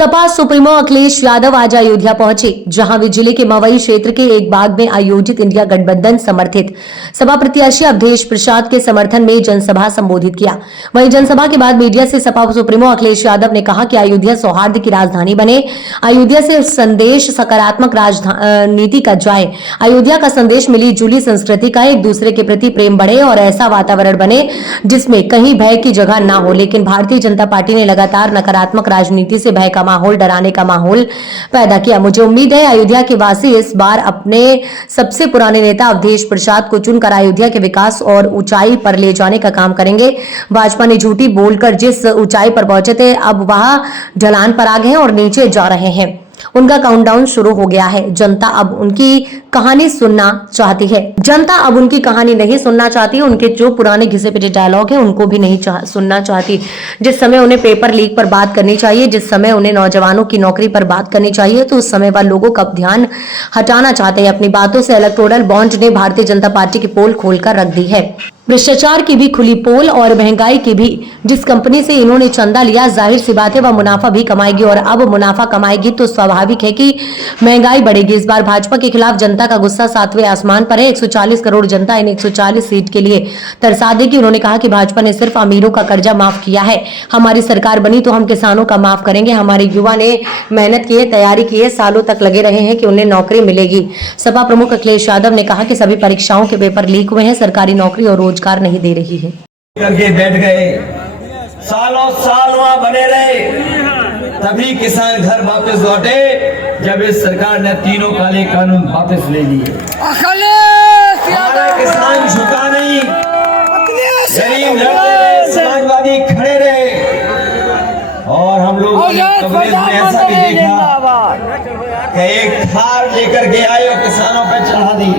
Sapa supremo Akhilesh Yadav आज अयोध्या पहुंचे, जहां वे जिले के मवई क्षेत्र के एक बाग में आयोजित इंडिया गठबंधन समर्थित सपा प्रत्याशी अवधेश प्रसाद के समर्थन में जनसभा संबोधित किया। वहीं जनसभा के बाद मीडिया से सपा सुप्रीमो अखिलेश यादव ने कहा कि अयोध्या सौहार्द की राजधानी बने, अयोध्या से संदेश सकारात्मक राजनीति का जाए, अयोध्या का संदेश मिली जुली संस्कृति का, एक दूसरे के प्रति प्रेम बढ़े और ऐसा वातावरण बने जिसमें कहीं भय की जगह ना हो। लेकिन भारतीय जनता पार्टी ने लगातार नकारात्मक राजनीति से भय का माहौल, डराने का माहौल पैदा किया। मुझे उम्मीद है अयोध्या के वासी इस बार अपने सबसे पुराने नेता अवधेश प्रसाद को चुनकर अयोध्या के विकास और ऊंचाई पर ले जाने का काम करेंगे। भाजपा ने झूठी बोलकर जिस ऊंचाई पर पहुंचे थे, अब वह ढलान पर आ गए हैं और नीचे जा रहे हैं। उनका काउंटडाउन शुरू हो गया है। जनता अब उनकी कहानी सुनना चाहती है। जनता अब उनकी कहानी नहीं सुनना चाहती। उनके जो पुराने घिसे पिटे डायलॉग हैं उनको भी नहीं सुनना चाहती। जिस समय उन्हें पेपर लीक पर बात करनी चाहिए, जिस समय उन्हें नौजवानों की नौकरी पर बात करनी चाहिए, तो उस समय वह लोगों का ध्यान हटाना चाहते हैं। अपनी बातों से इलेक्टोरल बॉन्ड ने भारतीय जनता पार्टी की पोल खोलकर रख दी है। भ्रष्टाचार की भी खुली पोल और महंगाई की भी। जिस कंपनी से इन्होंने चंदा लिया, जाहिर सी बात है वह मुनाफा भी कमाएगी और अब मुनाफा कमाएगी तो स्वाभाविक है कि महंगाई बढ़ेगी। इस बार भाजपा के खिलाफ जनता का गुस्सा 7वें आसमान पर है। 140 करोड़ जनता इन 140 सीट के लिए तरसा देगी। उन्होंने कहा कि भाजपा ने सिर्फ अमीरों का कर्जा माफ किया है। हमारी सरकार बनी तो हम किसानों का माफ करेंगे। हमारे युवा ने मेहनत की है, तैयारी की है, सालों तक लगे रहे हैं कि उन्हें नौकरी मिलेगी। सपा प्रमुख अखिलेश यादव ने कहा कि सभी परीक्षाओं के पेपर लीक हुए हैं, सरकारी नौकरी और रोजगार नहीं दे रही है। करके बैठ गए, सालों साल वहां बने रहे, तभी किसान घर वापस लौटे जब इस सरकार ने तीनों काले कानून वापस ले लिए। हमारा किसान झुका नहीं, गरीब लड़ते रहे, समाजवादी खड़े रहे और हम लोग कवरेज में ऐसा भी देखा कि एक थार लेकर के आए और किसानों पे चढ़ा दी।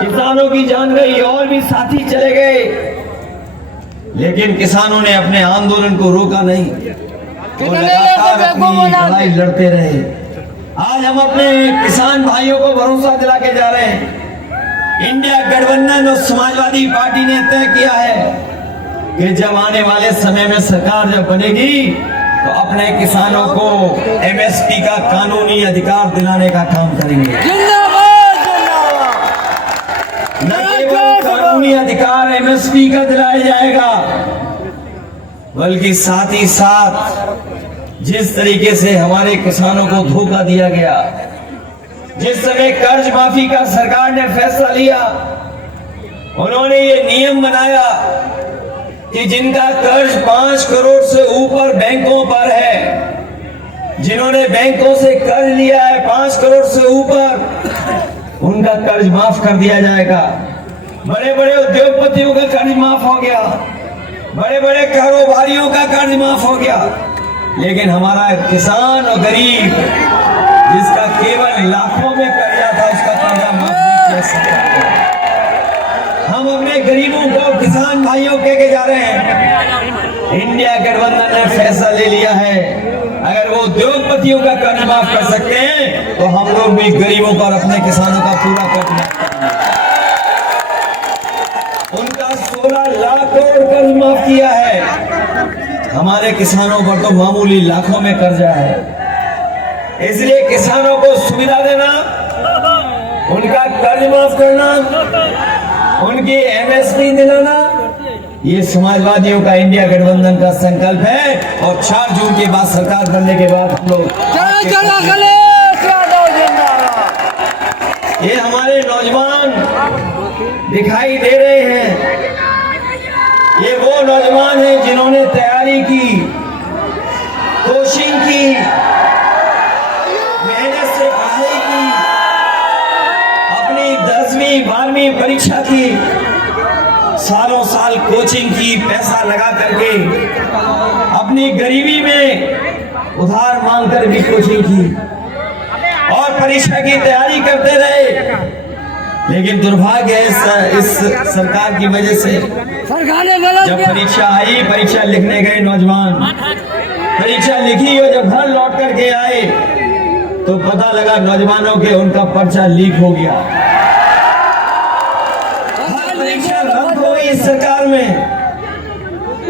किसानों की जान गई और भी साथी चले गए, लेकिन किसानों ने अपने आंदोलन को रोका नहीं, वो लगातार अपनी लड़ाई लड़ते रहे। आज हम अपने किसान भाइयों को भरोसा दिला के जा रहे हैं। इंडिया गठबंधन और समाजवादी पार्टी ने तय किया है कि जब आने वाले समय में सरकार जब बनेगी तो अपने किसानों को एमएसपी का कानूनी अधिकार दिलाने का काम करेंगे। न केवल कानूनी अधिकार एमएसपी का दिलाया जाएगा, बल्कि साथ ही साथ जिस तरीके से हमारे किसानों को धोखा दिया गया, जिस समय कर्ज माफी का सरकार ने फैसला लिया, उन्होंने ये नियम बनाया कि जिनका कर्ज 5 करोड़ से ऊपर बैंकों पर है, जिन्होंने बैंकों से कर्ज लिया है 5 करोड़ से ऊपर, उनका कर्ज माफ कर दिया जाएगा। बड़े बड़े उद्योगपतियों का कर्ज माफ हो गया, बड़े बड़े कारोबारियों का कर्ज माफ हो गया, लेकिन हमारा किसान और गरीब जिसका केवल लाखों में कर्जा था, उसका कर्जा माफ नहीं किया सकता। हम अपने गरीबों को, किसान भाइयों के जा रहे हैं। इंडिया गठबंधन ने फैसला ले लिया है, अगर वो उद्योगपतियों का कर्ज माफ कर सकते हैं तो हम लोग भी गरीबों का और अपने किसानों का पूरा कर्ज माफ करेंगे। उनका 16 लाख करोड़ कर्ज माफ किया है, हमारे किसानों पर तो मामूली लाखों में कर्जा है। इसलिए किसानों को सुविधा देना, उनका कर्ज माफ करना, उनकी एमएसपी दिलाना, ये समाजवादियों का इंडिया गठबंधन का संकल्प है। और 4 जून के बाद सरकार बनने के बाद हम लोग ये हमारे नौजवान दिखाई दे रहे हैं, ये वो नौजवान हैं जिन्होंने तैयारी की, कोचिंग की, मेहनत से पढ़ाई की, अपनी 10वीं 12वीं परीक्षा की, सालों साल कोचिंग की, पैसा लगा करके अपनी गरीबी में उधार मांगकर भी कोचिंग की और परीक्षा की तैयारी करते रहे। लेकिन दुर्भाग्य है इस सरकार की वजह से, जब परीक्षा आई, परीक्षा लिखने गए नौजवान, परीक्षा लिखी और जब घर लौट करके आए तो पता लगा नौजवानों के उनका पर्चा लीक हो गया। परीक्षा रद्द हो गई इस सरकार में।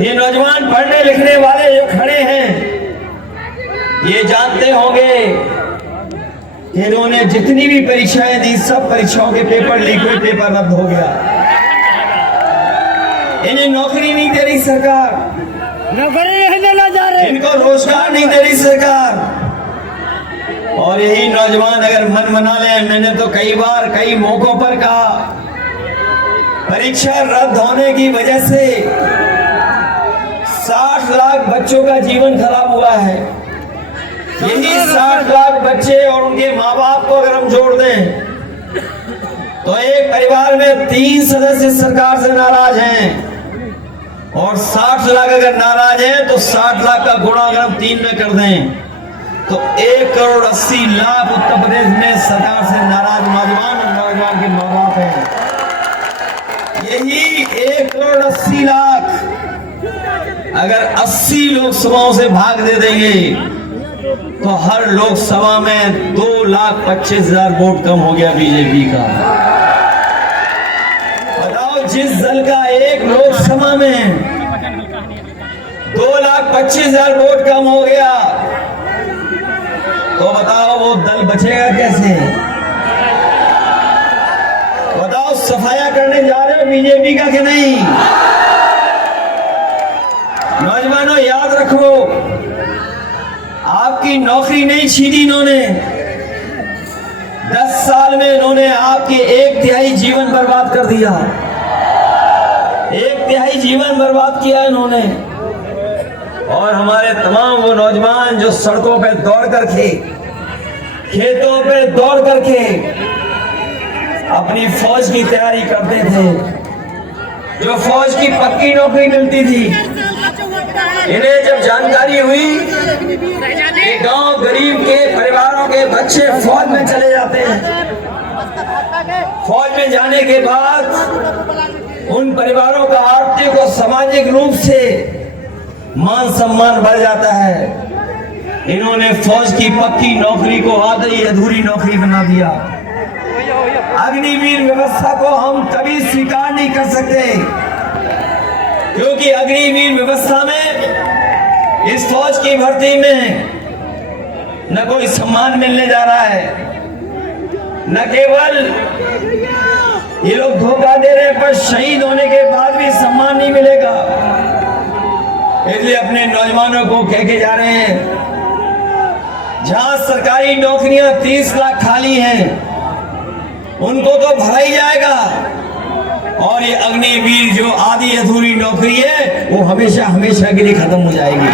ये नौजवान पढ़ने लिखने वाले जो खड़े हैं, ये जानते होंगे कि इन्होंने जितनी भी परीक्षाएं दी, सब परीक्षाओं के पेपर लीक हुए, पेपर रद्द हो गया। इन्हें नौकरी नहीं दे रही सरकार, नौकरी नहीं देना जा रहे, इनको रोजगार नहीं दे रही सरकार। और यही नौजवान अगर मन बना ले, मैंने तो कई बार कई मौकों पर कहा, परीक्षा रद्द होने की वजह से 60 लाख बच्चों का जीवन खराब हुआ है। यही 60 लाख बच्चे और उनके माँ बाप को अगर हम जोड़ दें तो एक परिवार में 3 सदस्य सरकार से नाराज हैं, और 60 लाख अगर नाराज हैं तो 60 लाख का गुणा अगर हम 3 में कर दें तो 1 करोड़ 80 लाख उत्तर प्रदेश में सरकार से नाराज नौजवान और नौजवान के माँ बाप हैं। यही 1 करोड़ 80 लाख अगर 80 लोकसभाओं से भाग दे देंगे तो हर लोकसभा में 2,25,000 वोट कम हो गया बीजेपी का। बताओ, जिस दल का एक लोकसभा में 2,25,000 वोट कम हो गया, तो बताओ वो दल बचेगा कैसे? बताओ, सफाया करने जा रहे हो बीजेपी का कि नहीं? नौजवानों, याद रखो, आपकी नौकरी नहीं छीनी इन्होंने। 10 साल में इन्होंने आपके 1/3 जीवन बर्बाद कर दिया। 1/3 जीवन बर्बाद किया इन्होंने। और हमारे तमाम वो नौजवान जो सड़कों पे दौड़ करके, खेतों पे दौड़ करके अपनी फौज की तैयारी करते थे, जो फौज की पक्की नौकरी मिलती थी, इन्हें जब जानकारी हुई कि गांव गरीब के परिवारों के बच्चे फौज में चले जाते हैं, फौज में जाने के बाद उन परिवारों का आर्थिक और सामाजिक रूप से मान सम्मान बढ़ जाता है, इन्होंने फौज की पक्की नौकरी को आधी अधूरी नौकरी बना दिया। अग्निवीर व्यवस्था को हम कभी स्वीकार नहीं कर सकते, क्योंकि अग्निवीर व्यवस्था में इस फौज की भर्ती में न कोई सम्मान मिलने जा रहा है, न केवल ये लोग धोखा दे रहे हैं, पर शहीद होने के बाद भी सम्मान नहीं मिलेगा। इसलिए अपने नौजवानों को कह के जा रहे हैं, जहां सरकारी नौकरियां 30 लाख खाली हैं, उनको तो भरा ही जाएगा, और ये अग्निवीर जो आधी अधूरी नौकरी है वो हमेशा हमेशा के लिए खत्म हो जाएगी।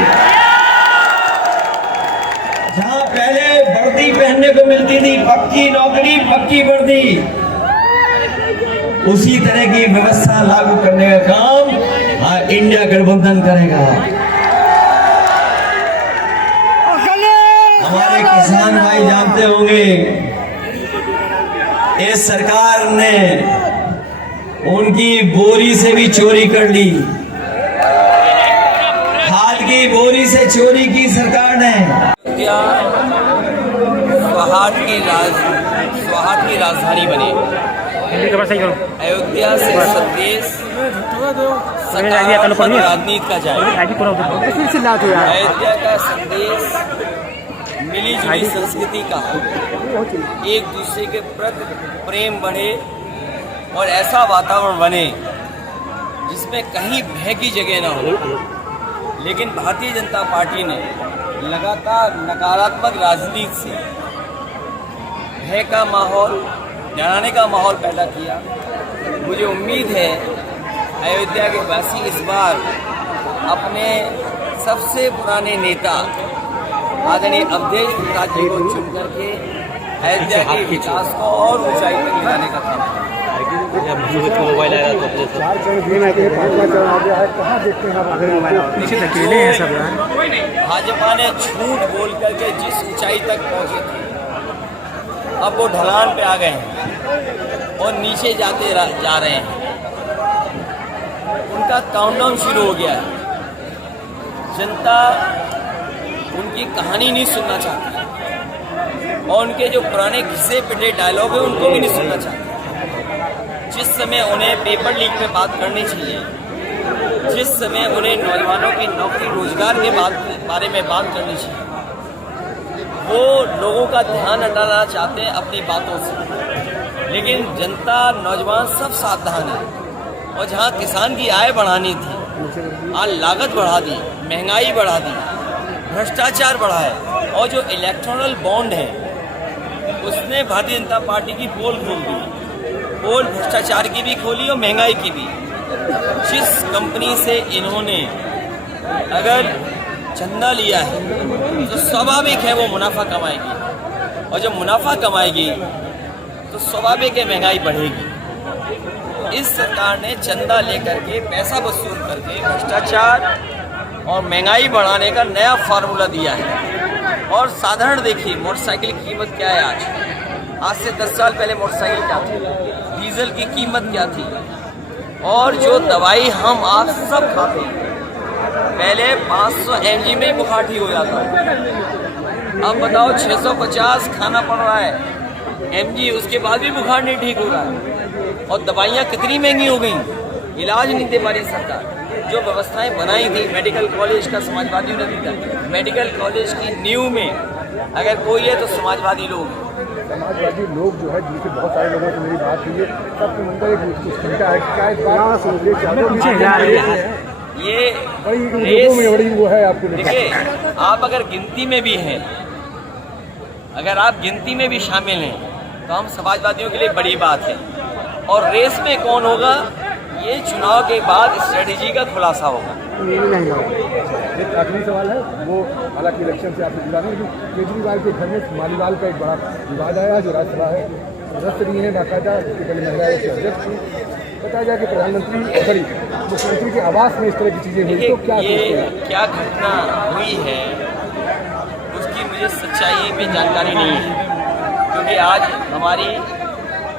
जहां पहले वर्दी पहनने को मिलती थी, पक्की नौकरी पक्की वर्दी, उसी तरह की व्यवस्था लागू करने का काम इंडिया गठबंधन करेगा। हमारे किसान भाई जानते होंगे, इस सरकार ने उनकी बोरी से भी चोरी कर ली, खाद की बोरी से चोरी की सरकार ने। स्वाहाट की राजधानी बनी। अयोध्या से संदेश सकारात्मक राजनीति का जाए। अयोध्या का संदेश मिली जुली संस्कृति का, एक दूसरे के प्रति प्रेम बढ़े और ऐसा वातावरण बने जिसमें कहीं भय की जगह ना हो। लेकिन भारतीय जनता पार्टी ने लगातार नकारात्मक राजनीति से भय का माहौल, डराने का माहौल पैदा किया। मुझे उम्मीद है अयोध्या के वासी इस बार अपने सबसे पुराने नेता आदरणीय अवधेश प्रसाद जी को चुन करके अयोध्या के विकास को और ऊंचाई पर ले जाने का काम भाजपा ने झूठ बोल करके जिस ऊंचाई तक पहुंचे थे, अब वो ढलान पे आ गए हैं और नीचे जाते जा रहे हैं। उनका काउंटडाउन शुरू हो गया है। जनता उनकी कहानी नहीं सुनना चाहती और उनके जो पुराने घिसे पिटे डायलॉग है उनको भी नहीं सुनना चाहती। जिस समय उन्हें पेपर लीक पे बात करनी चाहिए, जिस समय उन्हें नौजवानों की नौकरी रोजगार के बारे में बात करनी चाहिए, वो लोगों का ध्यान हटाना चाहते हैं अपनी बातों से, लेकिन जनता नौजवान सब सावधान है। और जहाँ किसान की आय बढ़ानी थी, आज लागत बढ़ा दी, महंगाई बढ़ा दी, भ्रष्टाचार बढ़ा है। और जो इलेक्टोरल बॉन्ड है उसने भारतीय जनता पार्टी की पोल खोल दी, पोल भ्रष्टाचार की भी खोली और महंगाई की भी। जिस कंपनी से इन्होंने अगर चंदा लिया है तो स्वाभाविक है वो मुनाफा कमाएगी, और जब मुनाफा कमाएगी तो स्वाभाविक है महंगाई बढ़ेगी। इस सरकार ने चंदा लेकर के पैसा वसूल करके भ्रष्टाचार और महंगाई बढ़ाने का नया फार्मूला दिया है। और साधारण देखिए मोटरसाइकिल की कीमत क्या है आज से 10 साल पहले मोटरसाइकिल क्या थी, डीजल की कीमत क्या थी, और जो दवाई हम आज सब खाते हैं, पहले 500 mg में ही बुखार ठीक हो जाता है, अब बताओ 650 खाना पड़ रहा है mg, उसके बाद भी बुखार नहीं ठीक हो रहा है। और दवाइयाँ कितनी महंगी हो गई, इलाज नहीं दे पा रही सरकार। जो व्यवस्थाएं बनाई थी, मेडिकल कॉलेज का समाजवादियों ने दिया, मेडिकल कॉलेज की नींव में अगर कोई है तो समाजवादी लोग। समाजवादी लोग जो है, जिनसे बहुत सारे लोगों से मेरी बात हुई है, सबके मन पर एक चिंता है कि क्या इस बार ये लोगों में बड़ी वो है। आपको देखिए, आप अगर गिनती में भी हैं, अगर आप गिनती में भी शामिल हैं तो हम समाजवादियों के लिए बड़ी बात है। और रेस में कौन होगा ये चुनाव के बाद स्ट्रेटेजी का खुलासा होगा। एक आखिरी सवाल है, वो हालांकि इलेक्शन से आपसे जुड़ा नहीं, केजरीवाल के घर में मालीवाल का एक बड़ा विवाद आया जो राज्यसभा है सदस्य नहीं है, बाकायदा इसके पहले महिला के अध्यक्ष थी। बताया जाए कि प्रधानमंत्री मुख्यमंत्री के आवास में इस तरह की चीजें हुई, तो क्या क्या घटना हुई है उसकी मुझे सच्चाई में जानकारी नहीं है, क्योंकि आज हमारी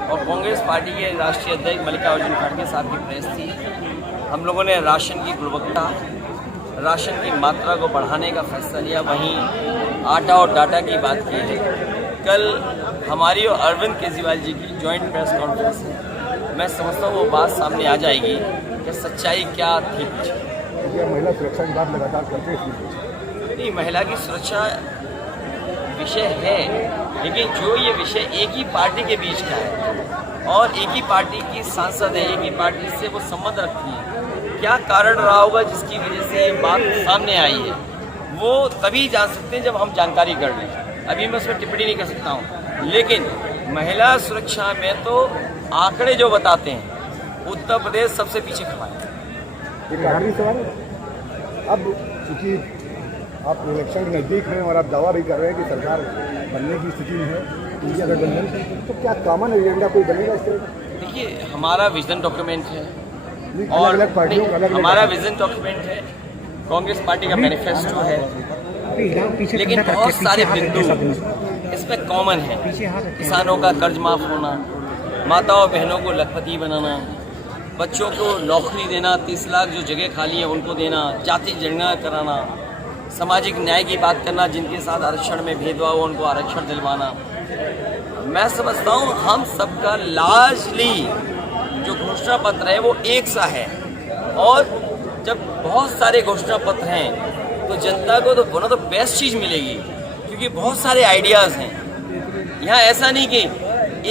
और कांग्रेस पार्टी के राष्ट्रीय अध्यक्ष मल्लिकार्जुन खड़गे साहब की प्रेस थी। हम लोगों ने राशन की गुणवत्ता, राशन की मात्रा को बढ़ाने का फैसला लिया, वहीं आटा और डाटा की बात की है। कल हमारी और अरविंद केजरीवाल जी की जॉइंट प्रेस कॉन्फ्रेंस है, मैं समझता हूँ वो बात सामने आ जाएगी कि सच्चाई क्या थी। महिला सुरक्षा की बात लगातार करते हैं, नहीं, महिला की सुरक्षा विषय है, लेकिन जो ये विषय एक ही पार्टी के बीच का है और एक ही पार्टी की सांसद है, एक ही पार्टी से वो संबंध रखती है, क्या कारण रहा होगा जिसकी वजह से ये बात सामने आई है, वो तभी जान सकते हैं जब हम जानकारी कर लें। अभी मैं उसमें टिप्पणी नहीं कर सकता हूँ, लेकिन महिला सुरक्षा में तो आंकड़े जो बताते हैं उत्तर प्रदेश सबसे पीछे खड़ा है। एक आखिरी सवाल, अब चूंकि आप इलेक्शन के नज़दीक हैं और आप दावा भी कर रहे हैं कि सरकार बनने की स्थिति में है इंडिया गठबंधन, तो क्या कॉमन एजेंडा कोई बनेगा इस तरह? देखिए, हमारा विजन डॉक्यूमेंट है और अलग पार्टियों का हमारा विजन डॉक्यूमेंट है, कांग्रेस पार्टी का मैनिफेस्टो है, लेकिन बहुत सारे बिंदु इसमें कॉमन है। किसानों का कर्ज माफ होना, माताओं बहनों को लखपति बनाना, बच्चों को नौकरी देना, 30 लाख जो जगह खाली है उनको देना, जाति जनगणना कराना, सामाजिक न्याय की बात करना, जिनके साथ आरक्षण में भेदभाव उनको आरक्षण दिलवाना। मैं समझता हूँ हम सबका लार्जली जो घोषणा पत्र है वो एक सा है, और जब बहुत सारे घोषणा पत्र हैं तो जनता को तो वन ऑफ द बेस्ट चीज़ मिलेगी, क्योंकि बहुत सारे आइडियाज़ हैं। यहाँ ऐसा नहीं कि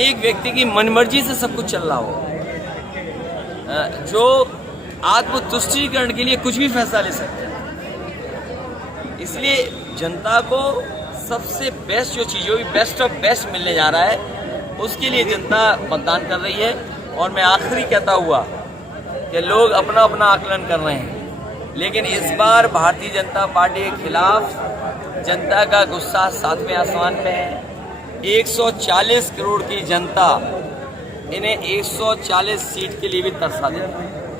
एक व्यक्ति की मनमर्जी से सब कुछ चल रहा हो, जो आत्मतुष्टिकरण के लिए कुछ भी फैसला ले सकते हैं। इसलिए जनता को सबसे बेस्ट जो चीज़ होगी, बेस्ट ऑफ बेस्ट मिलने जा रहा है, उसके लिए जनता मतदान कर रही है। और मैं आखिरी कहता हुआ कि लोग अपना अपना आकलन कर रहे हैं, लेकिन इस बार भारतीय जनता पार्टी के खिलाफ जनता का गुस्सा 7वें आसमान पे है। 140 करोड़ की जनता इन्हें 140 सीट के लिए भी तरसा देती है।